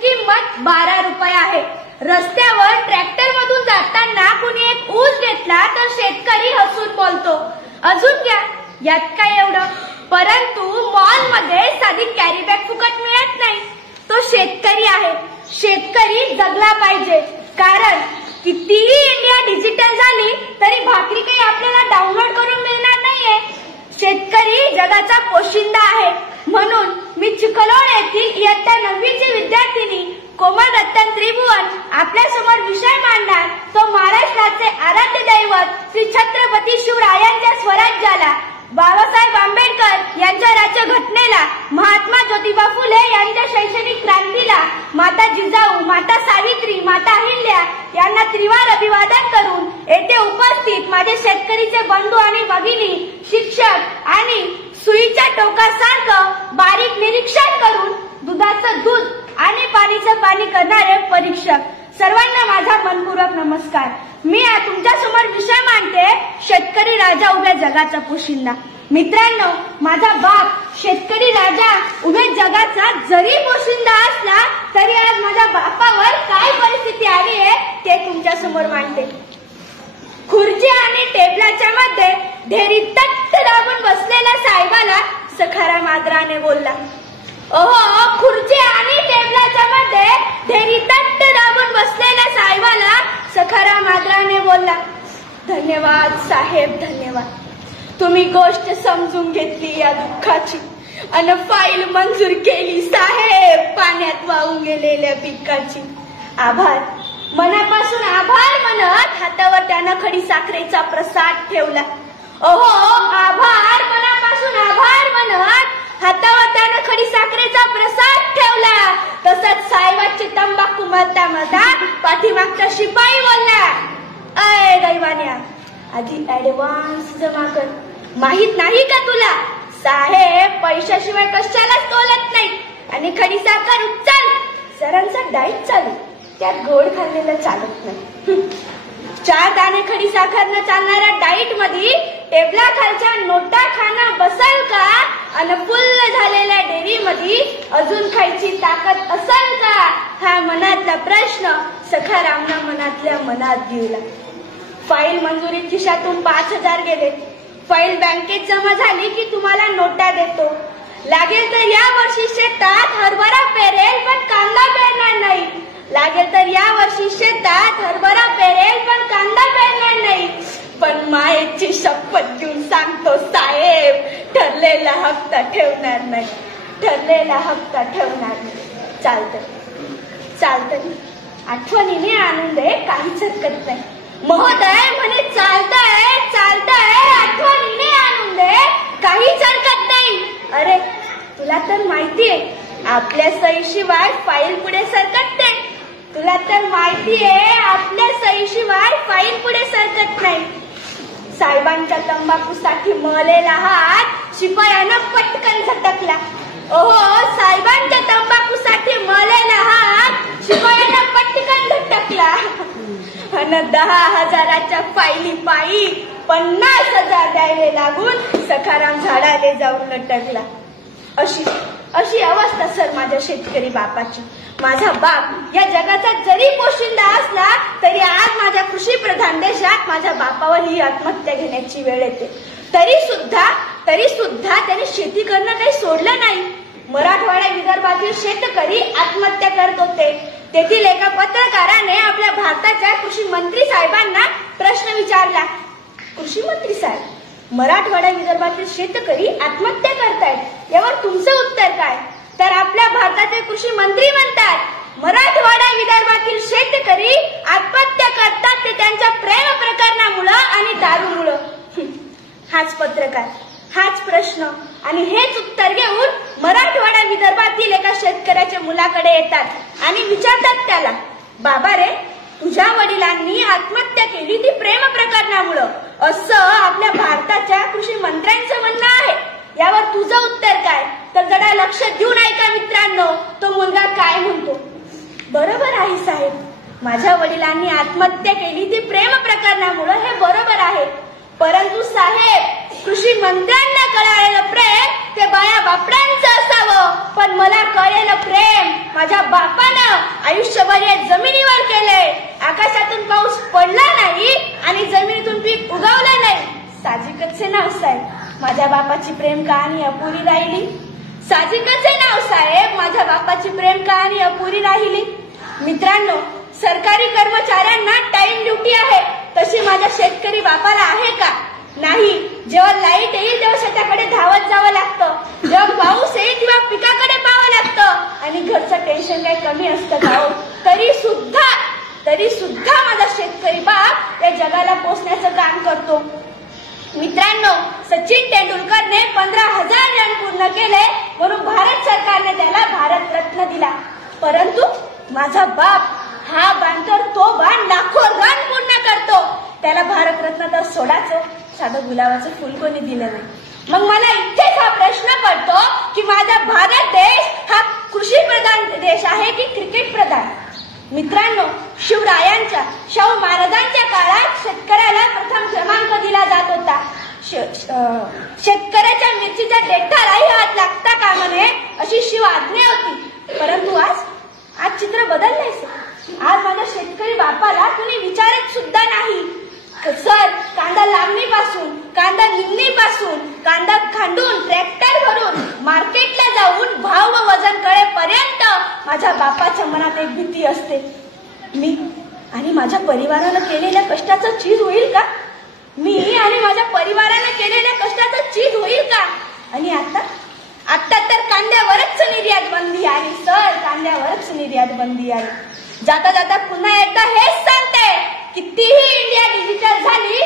किंमत 12 रुपये आहे. रस्त्यावर ट्रॅक्टर मधून जाताना कुणी एक ऊस घेतला तर शेतकरी हसून बोलतो, अजून घ्या, यात काय एवढं. परंतु मॉल मध्ये साधी कॅरी बॅग फुकट मिळत नाही. तो शेतकरी आहे. शेतकरी जगला पाहिजे. कारण कितीही इंडिया डिजिटल झाली तरी भाकरी काही आपल्याला डाउनलोड करून मिळणार नाहीये. शेतकरी जगाचा पोशिंदा आहे. म्हणून मी चिखलोड येथील इयत्ता 9वीची विद्यार्थिनी कोमल रतन त्रिभुवन आपल्या समोर विषय मांडणार तो महाराष्ट्राचे आराध्य दैवत श्री छत्रपती शिवरायांच्या स्वराज्याला, बाबासाहेब आंबेडकर यांच्या राज्यघटनेला, महात्मा ज्योतिबा फुले यांच्या शैक्षणिक क्रांतीला, माता जिजाऊ, माता सावित्री, माता अहिल्या यांना त्रिवार अभिवादन करून येथे उपस्थित माझे शेतकरीचे बंधू आणि भगिनी, शिक्षक आणि सुईच्या टोकासारखं बारीक निरीक्षण करून दुधाचं दूध आणि पाणीचं पाणी करणारे परीक्षक सर्वांना माझा मनपूर्वक नमस्कार. मी तुमच्या समोर विषय मांडते शेतकरी राजा उभ्या जगाचा पोशिंदा. मित्रांनो, माझा बाप शेतकरी राजा उभ्या जगाचा जरी पोशिंदा असला तरी आज माझ्या बापावर काय परिस्थिती आली आहे ते तुमच्या समोर मांडते. खुर्ची आणि टेबलाच्या मध्ये ढेरी तट्ट दाबून बसलेल्या साहेबाला सखाराम आदराने बोलला. ओहो, खुर्ची आणि टेबलाच्या मध्ये ढेरी तट्ट दाबून बसलेल्या साहेबाला सखाराम आदराने बोलला. धन्यवाद साहेब, धन्यवाद. तुम्ही गोष्ट समजून घेतली या दुःखाची आणि फाईल मंजूर केली साहेब पाण्यात वाहून गेलेल्या पिकाची. आभार, मनापासून आभार म्हणत हातावर त्यानं खडी साखरेचा प्रसाद ठेवला. ओहो, आभार, मनापासून आभार म्हणत हातावर त्यानं खडी साखरेचा प्रसाद ठेवला. तसंच साहेबाची तंबाखू मळता मळता पाठीमागचा शिपाई बोलला, अय दैवान्या, आधी ऍडव्हान्स जमा कर. माहित नाही का तुला, साहेब पैशाशिवाय कशालाच तोलत नाही. आणि खडी साखर उचल, सरांचा डाईट चालू, त्यात गोड खाल्लेलं चालत नाही. 4 दाणे खडी साखरनं चालणाऱ्या डाईट मध्ये टेबला खालच्या नोटा खाणं बसल का आणि फुल्ल झालेल्या डेअरी मध्ये अजून खायची ताकद असल का, हा मनातला प्रश्न सखारामना मनातल्या मनात गेला. फाईल मंजुरीत खिशातून 5000 गेले. फाईल बँकेत जमा झाली की तुम्हाला नोटा देतो. लागेल तर या वर्षी शेतात हरभरा पेरेल पण कांदा पेरणार नाही. लागेल तर या वर्षी शेतात हरभरा पेरेल पण कांदा पेरणार नाही. पण मायेची शपथ घेऊन सांगतो साहेब, ठरलेला हप्ता ठेवणार नाही, ठरलेला हप्ता ठेवणार नाही. चालतंय, चालतंय, आठवणीने आणून दे, काहीच हरकत नाही. महोदय म्हणे चालतंय, चालतंय, आठवणीने आणून दे, काहीच हरकत नाही. अरे तुला तर माहितीये आपल्या सहीशिवाय फाईल पुढे सरकत नाही. तुला तर माहितीये आपल्या सहीशिवाय फाईल पुढे सरकत नाही. साहेबांच्या तंबाखूसाठी मळलेला हात शिपायानं पटकन झटकला. ओहो, साहेबांच्या तंबाखूसाठी मळलेला हात शिपायानं पटकन झटकला. आणि 10,000च्या फाईली पायी 50,000 द्यायला लागून सखाराम झाडाले जाऊन लटकला. अशी अवस्था सर माझ्या शेतकरी बापाची. माझा बाप या जगाचा जरी पोशिंदा असला तरी आज माझ्या कृषी प्रधान देशात माझ्या बापावर ही आत्महत्या घेण्याची वेळ येते. तरी सुद्धा त्याने शेती करणं काही सोडलं नाही. मराठवाडा विदर्भातील शेतकरी आत्महत्या करत होते. तेथील एका पत्रकाराने आपल्या भारताच्या कृषी मंत्री साहेबांना प्रश्न विचारला, कृषी मंत्री साहेब, मराठवाडा विदर्भातील शेतकरी आत्महत्या करतायत, यावर तुमचं उत्तर काय? तर आपल्या भारताचे कृषी मंत्री म्हणतात, मराठवाडा विदर्भातील शेतकरी आत्महत्या करतात ते त्यांच्या प्रेम प्रकरणामुळे आणि दारूमुळे. हाच पत्रकार, हाच प्रश्न आणि हेच उत्तर घेऊन मराठवाडा विदर्भातील एका शेतकऱ्याच्या मुलाकडे येतात आणि विचारतात त्याला, बाबा रे, तुझ्या वडिलांनी आत्महत्या केली ती प्रेम प्रकरणामुळे, असं आपल्या भारताच्या कृषी मंत्र्यांचं म्हणणं आहे. यावर तुझं उत्तर काय? तर जरा लक्ष देऊन ऐका मित्रांनो, तो मुलगा काय म्हणतो. बरोबर आहे साहेब, माझ्या वडिलांनी आत्महत्या केली ती प्रेम प्रकरणामुळे, हे बरोबर आहे. परंतु साहेब, कृषी मंत्र्यांना कळालेलं प्रेम ते बाया बापडांचं असावं, पण मला कळलेलं प्रेम माझ्या बापानं आयुष्यभर या जमिनीवर केलंय. आकाशातून पाऊस पडला नाही आणि जमिनीतून पीक उगवलं नाही. साहजिकच आहे नाव साहेब, माझ्या बापाची प्रेम कहाणी अपुरी राहिली. साहजिकच आहे नाव साहेब, माझ्या बापाची प्रेम कहाणी अपुरी राहिली. मित्रांनो, सरकारी कर्मचाऱ्यांना टाइम ड्युटी आहे, तशी माझ्या शेतकरी बापाला आहे का? नाही. जेव्हा लाईट येईल तेव्हा शेताकडे धावत जावं लागतं, जेव्हा पाऊस येईल तेव्हा पिकाकडे पाहावं लागतं आणि घरचं टेन्शन काही कमी असतं का हो? तरी सुद्धा माझा शेतकरी बाप या जगाला पोचण्याचं काम करतो. मित्रांनो, सचिन तेंडुलकरने 15,000 रन पूर्ण केले म्हणून भारत सरकारने त्याला भारत रत्न दिला. परंतु माझा बाप हा बांधर तो बाण लाखो रन पूर्ण करतो. त्याला भारत रत्न तर सोडाचं, साधं गुलाबाचं फुल कोणी दिलं नाही. मग मला इथेच हा प्रश्न पडतो की माझा भारत देश हा कृषी प्रधान देश आहे की क्रिकेट प्रधान? मित्रांनो, शिवरायांच्या, शाहू महाराजांच्या काळात शेतकऱ्याला प्रथम क्रमांक दिला जात होता. शेतकऱ्याच्या मिरचीच्या देठालाही हात लागता कामा नये अशी शिव आज्ञा होती. परंतु आज चित्र बदललंय. आज माझ्या शेतकरी बापाला कुणी विचारत सुद्धा नाही. सर, कांदा लांबणीपासून, कांदा निंदणीपासून, कांदा खांडून, ट्रॅक्टर भरून, मार्केटला जाऊन भाव व वजन कळेपर्यंत माझ्या बापाच्या मनात एक भीती असते. मी आणि माझ्या परिवारानं केलेल्या कष्टाचं चीज होईल का? मी आणि माझ्या परिवारानं केलेल्या कष्टाचं चीज होईल का? आणि आता तर कांद्यावरच निर्यात बंदी आली सर, कांद्यावरच निर्यात बंदी आली. जाता जाता पुन्हा एकदा हेच सांगते, कितीही इंडिया डिजिटल झाली